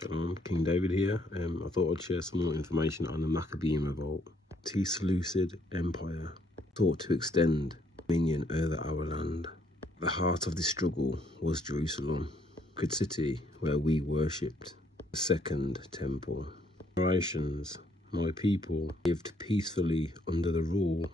Shalom, King David here. I thought I'd share some more information on the Maccabean revolt. The Seleucid Empire sought to extend dominion over our land. The heart of the struggle was Jerusalem, the city where we worshipped, the second temple. Generations, my people lived peacefully under the rule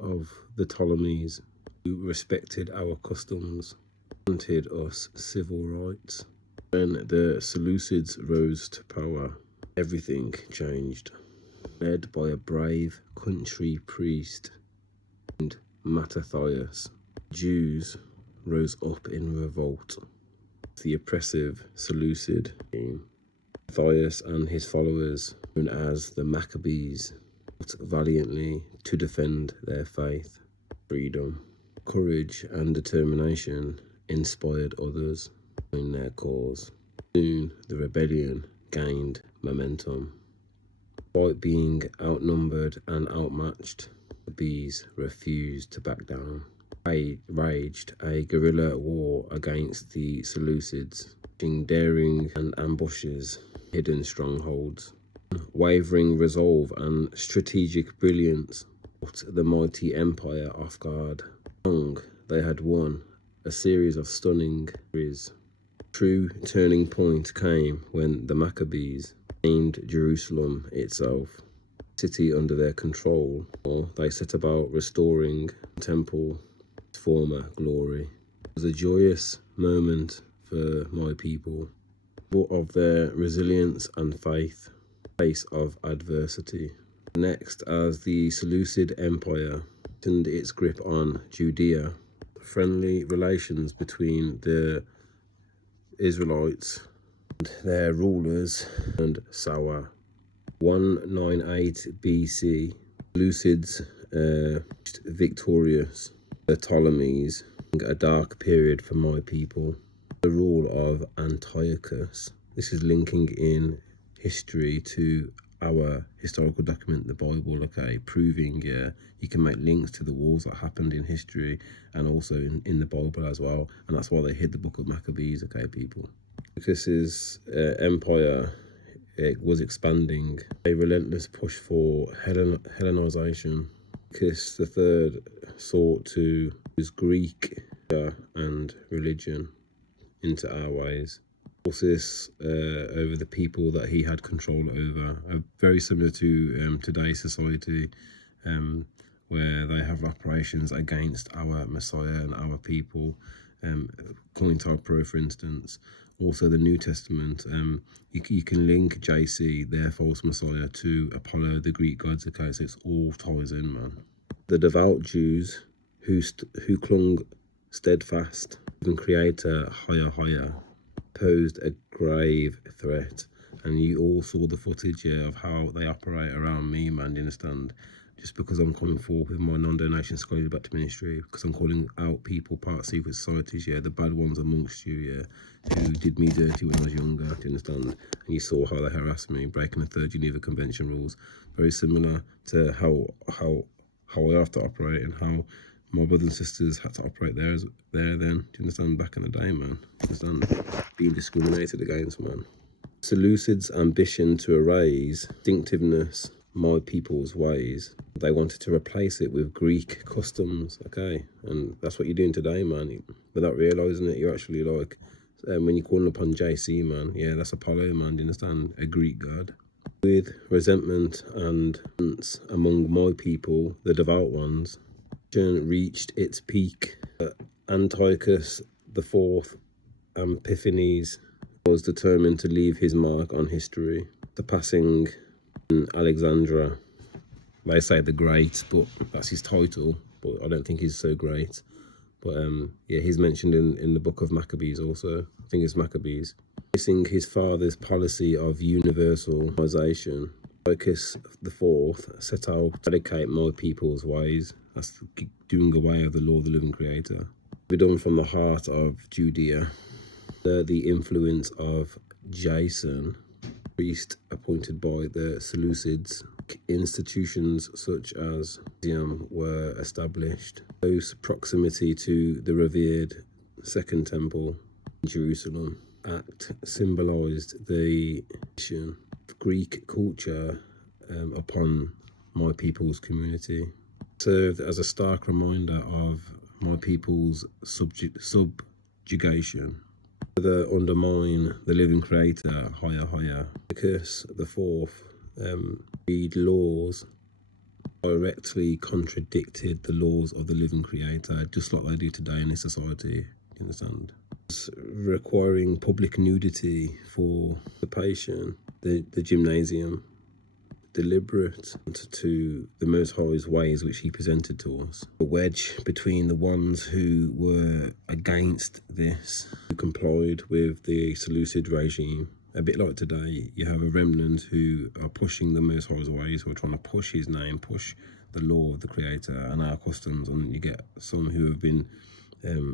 of the Ptolemies, who respected our customs, granted us civil rights. When the Seleucids rose to power, everything changed. Led by a brave country priest named Mattathias, Jews rose up in revolt. The oppressive Seleucid king, Matthias, and his followers, known as the Macabees, fought valiantly to defend their faith, freedom. Courage and determination inspired others in their cause. Soon the rebellion gained momentum. Despite being outnumbered and outmatched, the bees refused to back down. Raged a guerrilla war against the Seleucids, using daring and ambushes, hidden strongholds. Wavering resolve and strategic brilliance caught the mighty empire off guard. Long they had won a series of stunning victories. True turning point came when the Maccabees gained Jerusalem itself, city under their control, or they set about restoring the temple its former glory. It was a joyous moment for my people, but of their resilience and faith in the face of adversity. Next, as the Seleucid Empire tightened its grip on Judea, friendly relations between the Israelites and their rulers turned sour. 198 BC, Seleucids victorious. The Ptolemies, a dark period for my people. The rule of Antiochus. This is linking in history to our historical document, the Bible, okay, proving you can make links to the wars that happened in history and also in the Bible as well, and that's why they hid the book of Maccabees, okay, people. This empire, it was expanding, a relentless push for Hellenization. Antiochus III sought to use Greek and religion into our ways. This over the people that he had control over, very similar to today's society, where they have operations against our Messiah and our people. Point Pro, for instance. Also the New Testament, you can link JC, their false Messiah, to Apollo, the Greek gods, okay, so it's all ties in, man. The devout Jews who clung steadfast and Creator higher posed a grave threat, and you all saw the footage of how they operate around me, man, you understand? Just because I'm coming forward with my non-donation scholarly back to ministry, because I'm calling out people part of secret societies, the bad ones amongst you, who did me dirty when I was younger, do you understand? And you saw how they harassed me, breaking the Third Geneva Convention rules, very similar to how I have to operate and how my brothers and sisters had to operate there then. Do you understand? Back in the day, man. Do you understand? Being discriminated against, man. Seleucids' ambition to erase distinctiveness, my people's ways. They wanted to replace it with Greek customs, okay? And that's what you're doing today, man. Without realising it, you're actually like, when you're calling upon JC, man, that's Apollo, man. Do you understand? A Greek god. With resentment and among my people, the devout ones, reached its peak. Antiochus IV Epiphanes was determined to leave his mark on history. The passing in Alexandra, they say the Great, but that's his title, but I don't think he's so great. But he's mentioned in the book of Maccabees also. I think it's Maccabees. Facing his father's policy of universalization, Antiochus IV set out to eradicate my people's ways. That's doing away of the law of the living Creator. Be done from the heart of Judea. The influence of Jason, priest appointed by the Seleucids, institutions such as museum were established. Close proximity to the revered Second Temple in Jerusalem. act symbolised the Greek culture upon my people's community, served as a stark reminder of my people's subjugation, further undermine the living creator higher. Because the fourth read laws directly contradicted the laws of the living creator, just like they do today in this society. You understand? Requiring public nudity for the patient, the gymnasium, deliberate to the Most High's ways which he presented to us. A wedge between the ones who were against this, who complied with the Seleucid regime. A bit like today, you have a remnant who are pushing the Most High's ways, who are trying to push his name, push the law of the Creator and our customs, and you get some who have been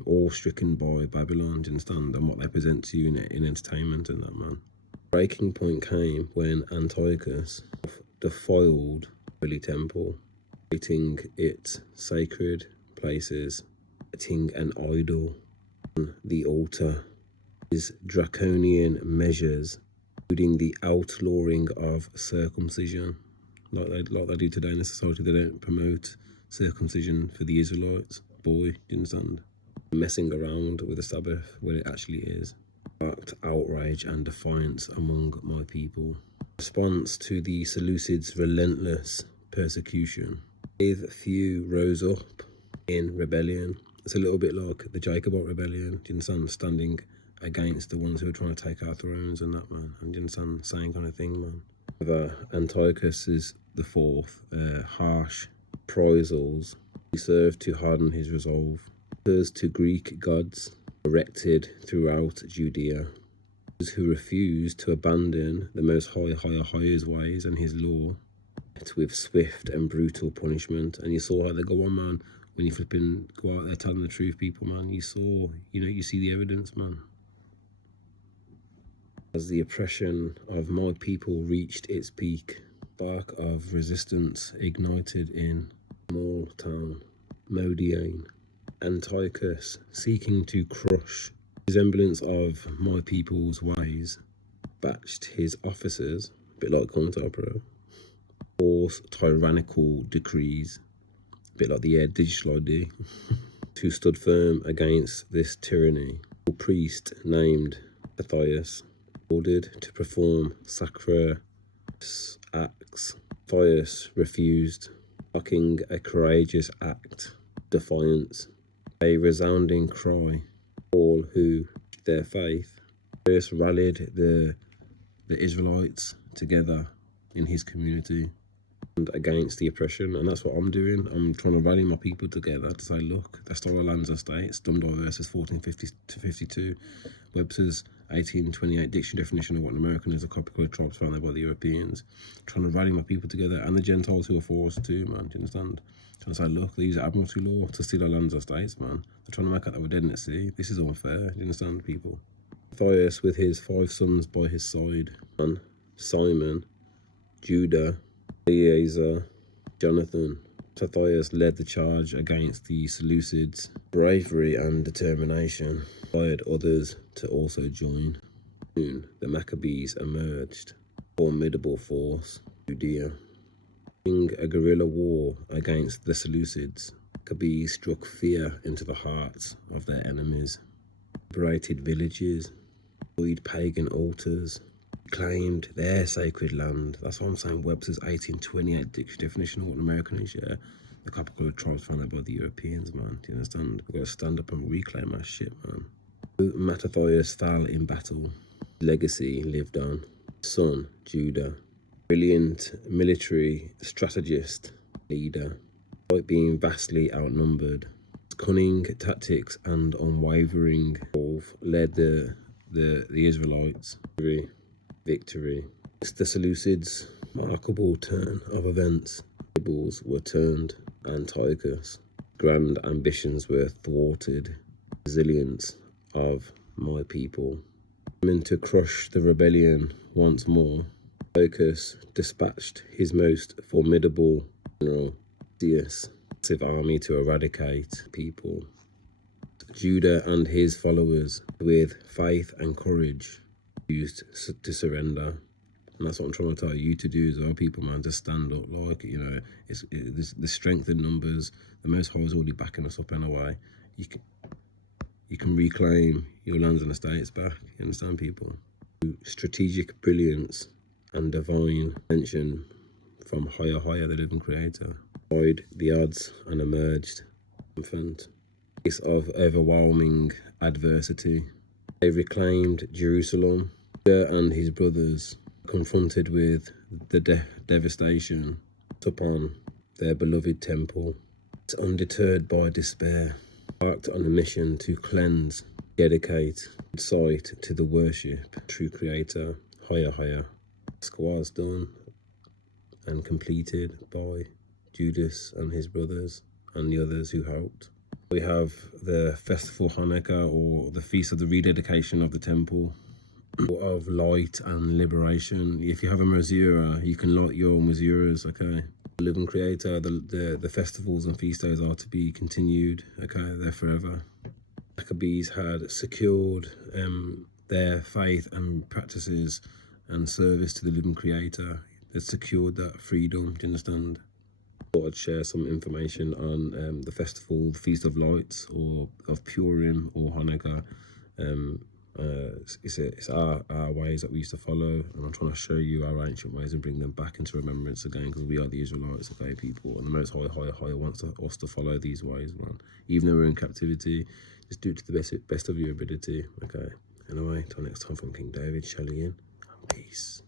awe-stricken by Babylon, do you understand, and what they present to you in entertainment and that, man. Breaking point came when Antiochus defiled the Holy Temple, treating its sacred places, setting an idol on the altar. His draconian measures, including the outlawing of circumcision, like they do today in the society. They don't promote circumcision for the Israelites. Boy, do you understand? Messing around with the Sabbath when it actually is. Sparked outrage and defiance among my people. Response to the Seleucids' relentless persecution. A few rose up in rebellion. It's a little bit like the Jacobite rebellion, do you understand? Standing against the ones who are trying to take our thrones and that, man. And do you understand? Same kind of thing, man. Antiochus is the fourth, harsh reprisals. He served to harden his resolve. Prayers to Greek gods erected throughout Judea. Those who refused to abandon the Most High's ways and his law, met with swift and brutal punishment. And you saw how they go on, man. When you flipping go out there telling the truth, people, man, you saw, you see the evidence, man. As the oppression of my people reached its peak, spark of resistance ignited in small town Modiane. Antiochus, seeking to crush the resemblance of my people's ways, dispatched his officers, a bit like Contemporary, force tyrannical decrees, a bit like the digital ID, who stood firm against this tyranny. A priest named Matthias, ordered to perform sacrilegious acts. Matthias refused, marking a courageous act, defiance. A resounding cry. All who, their faith, first rallied the Israelites together in his community and against the oppression. And that's what I'm doing. I'm trying to rally my people together to say, look, they stole our lands and states. Dumdar verses 1450 to 52. Webster's 1828 dictionary definition of what an American is: a copy of tribes founded by the Europeans. Trying to rally my people together and the Gentiles who are for us too, man. Do you understand? Trying to say, look, they use admiralty law to steal our lands and states, man. They're trying to make out that we're dead at sea. This is unfair. Do you understand, people? Matthias, with his 5 sons by his side, Simon, Judah, Eleazar, Jonathan. Matthias led the charge against the Seleucids. Bravery and determination inspired others to also join. Soon, the Maccabees emerged, a formidable force, Judea. A guerrilla war against the Seleucids, Maccabees struck fear into the hearts of their enemies, liberated villages, destroyed pagan altars, claimed their sacred land. That's what I'm saying. Webster's 1828 dictionary definition of what an American is, yeah. The capital of tribes founded by the Europeans, man. Do you understand? We've got to stand up and reclaim our shit, man. Matthias fell in battle. Legacy lived on. Son, Judah. Brilliant military strategist, leader, despite being vastly outnumbered. His cunning tactics and unwavering resolve led the Israelites to victory. It's the Seleucids' remarkable turn of events. Tables were turned. Antiochus' grand ambitions were thwarted. Resilience of my people. Determined to crush the rebellion once more, Antiochus dispatched his most formidable general, Theus, massive army to eradicate people. Judah and his followers, with faith and courage, used to surrender. And that's what I'm trying to tell you to do as well, people, man, to stand up. Like, you know, there's the strength in numbers. The Most High is already backing us up in a way. You can reclaim your lands and estates back. You understand, people? Strategic brilliance and divine attention from higher, the living creator. Avoid the odds and emerged triumphant. Face of overwhelming adversity. They reclaimed Jerusalem. Judah and his brothers, confronted with the devastation upon their beloved temple, undeterred by despair, embarked on a mission to cleanse, dedicate sight to the worship, true creator, higher. Task was done and completed by Judas and his brothers and the others who helped. We have the festival Hanukkah, or the feast of the rededication of the temple, of light and liberation. If you have a mezuzah, you can light your mezuzahs, okay? The living creator, the festivals and feast days are to be continued, okay? They're forever. Macabees had secured their faith and practices and service to the living creator. They secured that freedom, do you understand? I thought I'd share some information on the festival, the Feast of Lights, or of Purim, or Hanukkah. It's our ways that we used to follow, and I'm trying to show you our ancient ways and bring them back into remembrance again, because we are the Israelites, okay, people, and the Most High wants us to follow these ways, man. Even though we're in captivity, just do it to the best of your ability, okay? Anyway, till next time, from King David, Shalom, and peace.